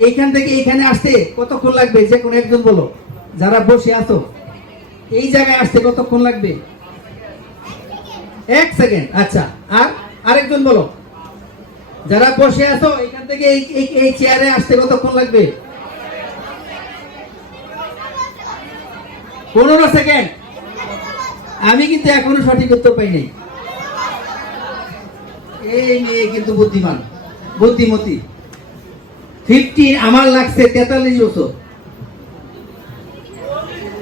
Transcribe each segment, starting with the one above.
এইখান থেকে এইখানে আসতে কতক্ষণ লাগবে? যে কোনো একজন বলো। যারা বসে আছো, এই জায়গায় আসতে কতক্ষণ লাগবে? এক সেকেন্ড আচ্ছা। আর আরেকজন বলো। যারা বসে আছো এখান থেকে এই, এই- এই চেয়ারে আসতে কতক্ষণ লাগবে? পনেরো সেকেন্ড। আমি কিন্তু এখনও সঠিক উত্তর পাইনি। এই মেয়ে কিন্তু বুদ্ধিমান, বুদ্ধিমতী। ফিফটিন আমার লাগছে তেতাল্লিশ বছর।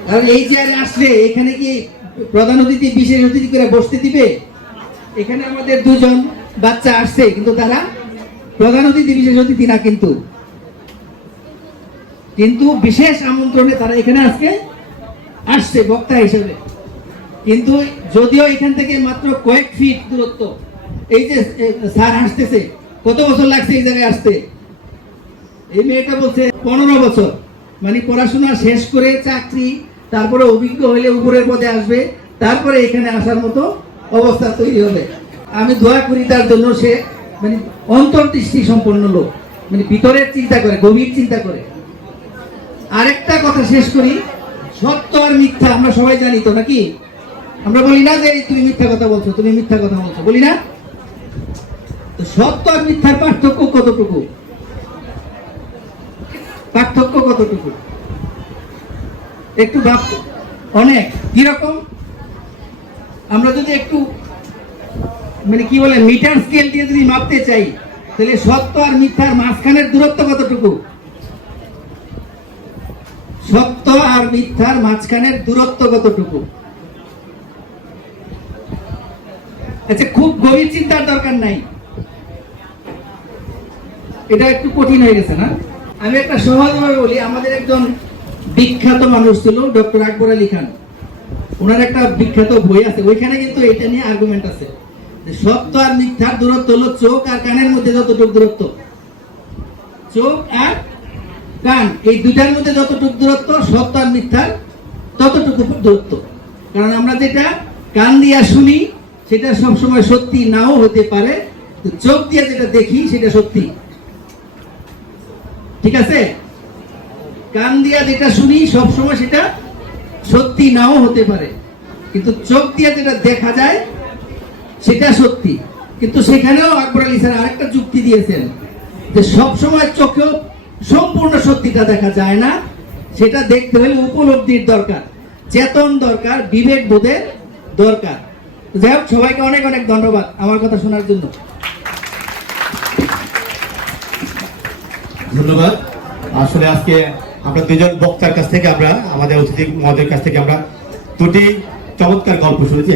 কারণ এই চেয়ারে আসলে, এখানে কি প্রধান অতিথি, বিশেষ অতিথি করে বসতে দিবে? এখানে আমাদের দুজন বাচ্চা আসছে, কিন্তু তারা প্রধান অতিথি, বিশেষ অতিথি না কিন্তু। কিন্তু বিশেষ আমন্ত্রণে তারা এখানে আজকে আসছে, বক্তা হিসেবে। কিন্তু যদিও এখান থেকে মাত্র কয়েক ফিট দূরত্ব, এই যে স্যার আসতেছে, কত বছর লাগছে এই জায়গায় আসতে? এই মেয়েটা বলছে, পনেরো বছর। মানে পড়াশোনা শেষ করে চাকরি, তারপরে অভিজ্ঞ হলে উপরের পদে আসবে, তারপরে এখানে আসার মতো অবস্থা তৈরি হবে। আমি দোয়া করি তার জন্য সে মানে অন্তর্দৃষ্টি সম্পন্ন লোক। মানে ভিতরের চিন্তা করে, গভীর চিন্তা করে। আরেকটা কথা শেষ করি, সত্য আর মিথ্যা আমরা সবাই জানি তো নাকি? আমরা বলি না যে তুমি মিথ্যা কথা বলছো, তুমি মিথ্যা কথা বলছো। বলি না? সত্য আর মিথ্যার পার্থক্য কতটুকু? পার্থক্য কতটুকু? একটু ভাব অনেক। কীরকম? আমরা যদি একটু মানে কি বলে মিটার স্কেল দিয়ে যদি মাপতে চাই, তাহলে সত্য আর মিথ্যার মাঝখানের দূরত্ব কতটুকু? সত্য আর মিথ্যার মাঝখানের দূরত্ব কতটুকু? আচ্ছা খুব গভীর চিন্তার দরকার নাই। এটা একটু কঠিন হয়ে গেছে না? আমি একটা সহজভাবে বলি, আমাদের একজন বিখ্যাত মানুষ ছিল, ডক্টর আকবর আলী খান। ওনার একটা বিখ্যাত বই আছে, ওইখানে কিন্তু এটা নিয়ে আর্গুমেন্ট আছে। সত্য আর মিথ্যার দূরত্ব হলো চোখ আর কানের মধ্যে যতটুকু দূরত্ব। চোখ আর কান, এই দুটার মধ্যে যতটুকু দূরত্ব, সত্য আর মিথ্যার ততটুকু দূরত্ব। কারণ আমরা যেটা কান দিয়া শুনি, সেটা সবসময় সত্যি নাও হতে পারে। চোখ দিয়ে যেটা দেখি, সেটা সত্যি। ঠিক আছে? কান দিয়া যেটা শুনি সবসময় সেটা সত্যি নাও হতে পারে। কিন্তু চোখ দিয়ে যেটা দেখা যায়, সেটা সত্যি। কিন্তু সেখানেও আকবর আলী স্যার আরেকটা যুক্তি দিয়েছেন, যে সবসময় চোখেও সম্পূর্ণ সত্যিটা দেখা যায় না, সেটা দেখতে হলে উপলব্ধির দরকার, চেতন দরকার, বিবেক বোধের দরকার। যাই হোক, সবাইকে অনেক অনেক ধন্যবাদ আমার কথা শোনার জন্য। ধন্যবাদ। আসলে আজকে আমরা দুজন বক্তার কাছ থেকে আমরা, আমাদের অতিথি মহাদের কাছ থেকে আমরা দুটি চমৎকার গল্প শুনেছি।